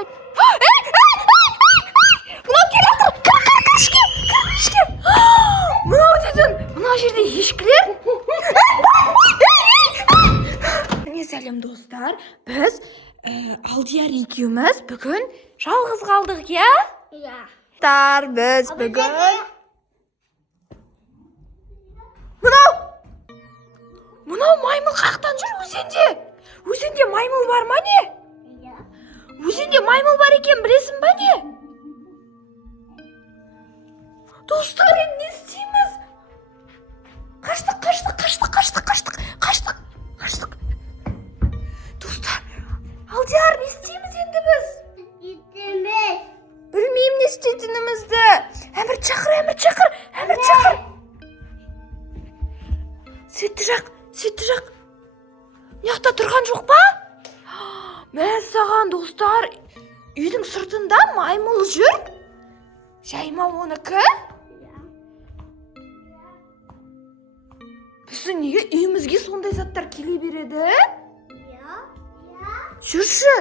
алмайды. Мынау келатыр. Кішке. Мынау дедің. Мына жерде ешкілер. Міне сәлем достар. Біз Алдияр екеуміз бүгін жалғыз қалдық, я? Иә. Біз бүгін Мынау маймыл қаяқтан жүр өзенде? Өзенде маймыл бар ма не? Иә. Өзенде маймыл бар екен, білесің ба не? Достар, енді не істейміз? Қаштық. Достар, Алдияр, не істейміз енді біз? Білмеймін не істейтінімізді. Әмір шақыр. Светті жақ. Мынаяқта тұрған жоқ па? Мәссаған достар, үйдің сыртында маймыл жүр. Жай ма оныкі? Біздің неге үйімізге сондай заттар келе береді? Жүрші.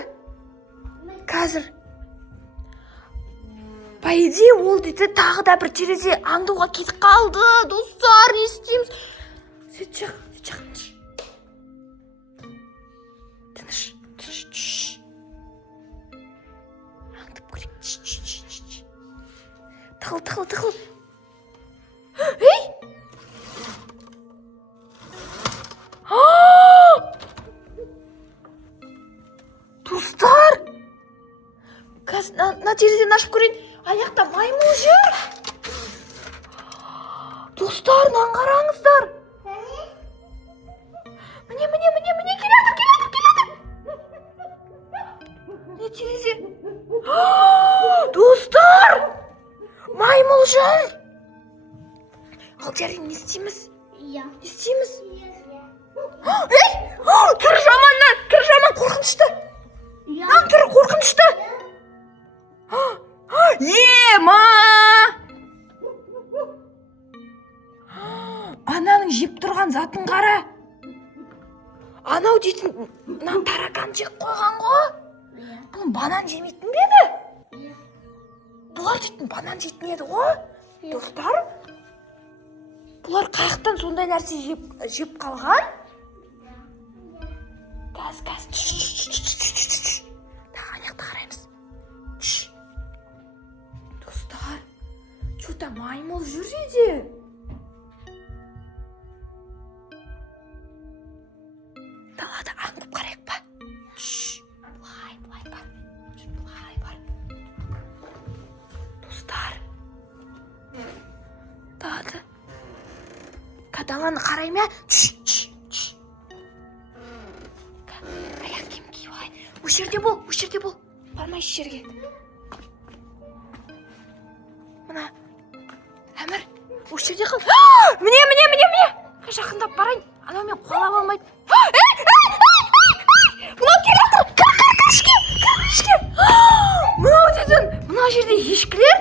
Қазір. По идее, ол дейді тағы да бір терезе аңдуға кетіп қалды. Достар, не істейміз? Светті жақ. Тыныш. Аңдып көрейік. Тығыл. Ей! Достар! Қазір на терезені ашып көрейін. Аяқта маймыл жүр. Достар, нан қараңыздар. Міне келеді. Не терезе? Достар! Маймыл жүр. Алдияр, не істейміз? Иә. Не істейміз? Ей! Түрі жаман қорқынышты. Түрі қорқынышты. Ема! Ананың жеп тұрған затын қара. Анау дейтін, мынан таракан жеп қойған ғой. Бұл банан жемейтін бе еді? Бұлар дейтін банан жейтін еді ғой. Достар, бұлар қаяқтан сондай нәрсе жеп қалған? Газ. Тағы аяқты қараймыз. Достар, что-то маймыл жүр үйде. Далада аңдып қарайық па? Былай бар. Достар. Далада. Даланы қарай ма? Аяқ киім киіп алайын. Осы жерде бол. Бармай жерге. Мына. Әмір, осы жерде қыл. Міне. Жақындап барайын. Анау мен қуалап алмайды. Мынау келатыр. Кішке. Мынау дедің. Мына жерде ешкілер.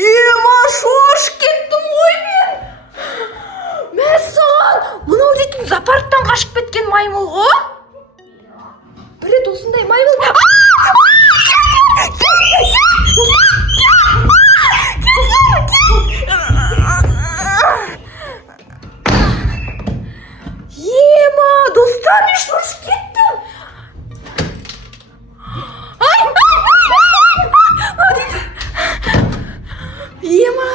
Ема, шошып кеттім ғой мен. Мәссаған, мынау дейтін зоопарктан қашып кеткен маймыл ғой. Бір рет осындай маймыл. Ема, достар, мен шошып кеттім. Ема,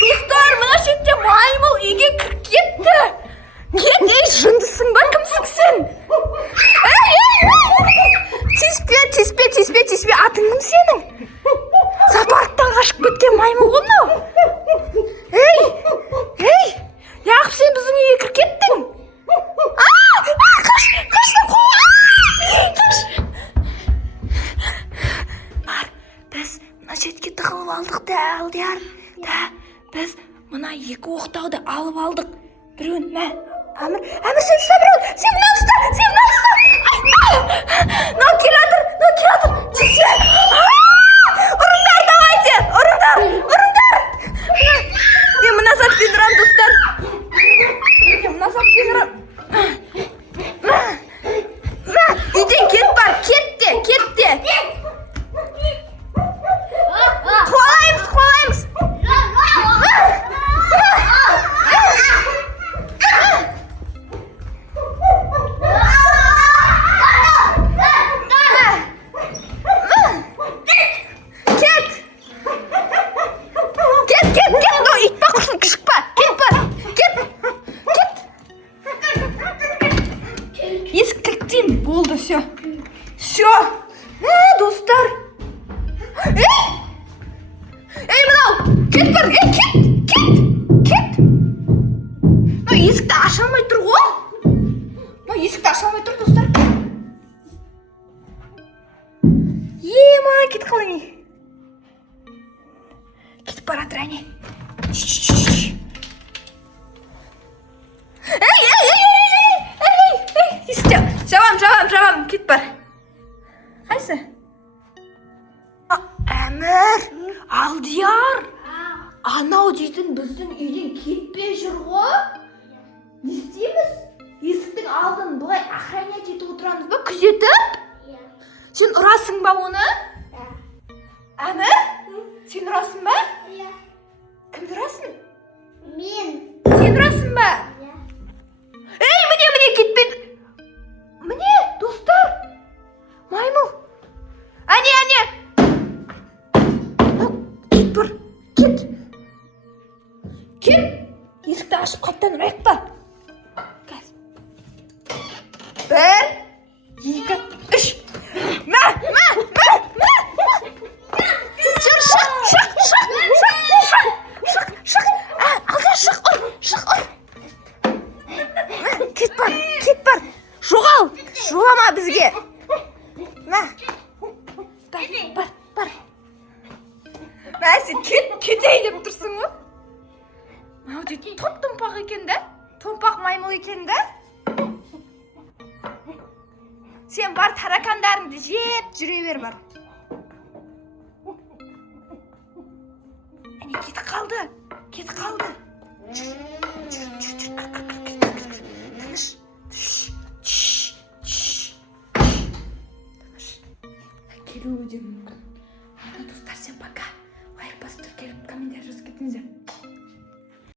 Достар, мына шетте маймыл үйге кіріп кетті. Ей, жындысың ба, кімсің сен? Тиіспе, атың кім сенің? Зоопарктан қашып кеткен маймыл ғой мынау. Ей, неғып сен біздің үйге кіріп кеттің? Қаштың қуа! Бар, біз мына шетке тығылып алдық да, Алдияр. Біз мына екі оқтауды алып алдық. Біреуін, Әмір, сен ұста біреуін. Сен мына ұста. Мынау келатыр. Ұрыңдар, давайте. Ей, мынау! Кет бар! Ей, кет! Мынау есікті аша алмай тұр ғой! Мынау есікті аша алмай тұр, достар. Ема, кетіп қалды не? Кетіп баратыр, әне. Ей! Есікті жабам, кетіп бар. Қайсы? Әмір, Алдияр, анау дейтін біздің үйден кетпей жүр ғой. Не істейміз? Есіктің алдын бұлай охранять етіп отырамыз ба, күзетіп? Сен ұрасың ба оны? Әмір, сен ұрасың ба? Кімді ұрасың? Мен. Сен ұрасың ба? Ей, міне, кетпеді. Міне, достар, маймыл. Әне. Кет бар, кет. Есікті ашып қайттан ұрайық па? Бір, екі, үш. Мә. Шық. Алдияр, шық. Кет бар. Жоғал, жолама бізге. Мә. Бар. Мә, сен кетей деп тұрсың ғой. Мынау дейді, топ-томпақ екен да? Томпақ маймыл екен да? Сен бар таракандарыңды жеп жүре бер бар. Әне, кетіп қалды. Тыныш. Келуі де мүмкін.